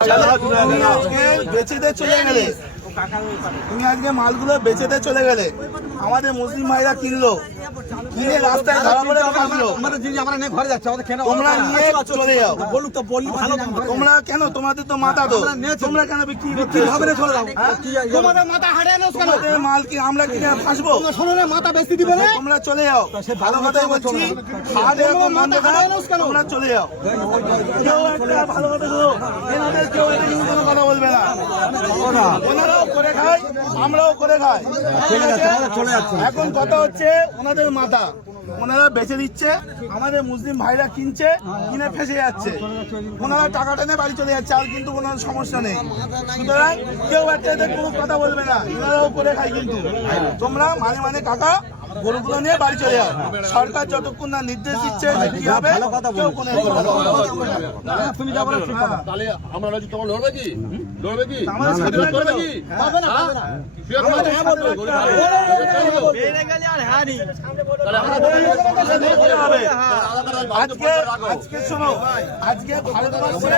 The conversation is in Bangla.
তুমি আজকে বেচে দিয়ে চলে গেলে, তুমি আজকে মালগুলো বেচে দিয়ে চলে গেলে, আমাদের মুসলিম ভাইরা কিনলো, কিনে রাস্তায় ধরা পড়ে কাটলো, তোমরা নিয়ে চলে যাও। তোমরা কেন, তোমাদের তো মাথা তো, তোমরা কেন বিক্রি করতে হবে? তোমাদের মাথা হারিয়ে নাও কেন? মাল কি আমরা কিনে ফাঁসবো? মাথা বেশি দিবে না, তোমরা চলে যাও। ভালো কথাই বলছি, তোমরা চলে যাও। কেউ একটা ভালো কথা বলো, এনাদের কেউ এটা নিয়ে কোনো কথা বলবে না। ওনারাও করে খায়, আমরাও করে খাই। এখন কথা হচ্ছে ওনাদের মাথা, ওনারা বেচে দিচ্ছে, আমাদের মুসলিম ভাইরা কিনছে, কিনে ফেসে যাচ্ছে, ওনারা টাকাটা নিয়ে বাড়ি চলে যাচ্ছে, আর কিন্তু কোনো সমস্যা নেই। সুতরাং কেউ একটা কোনো কথা বলবে না, ওনারাও করে খায়। কিন্তু তোমরা মানে কাকা গরুগুলো নিয়ে বাড়ি চলে যাও। সরকার যতক্ষণ না নির্দেশ দিচ্ছে যে কি হবে, কেউ কোনো তুমি যাবো না। তাহলে আমরা তোমার লড়বে কি, লড়বে কি আমাদের সাথে লড়বে কি? পাবে না, পাবে না। আজকে শোনো, আজকে ভারতবর্ষে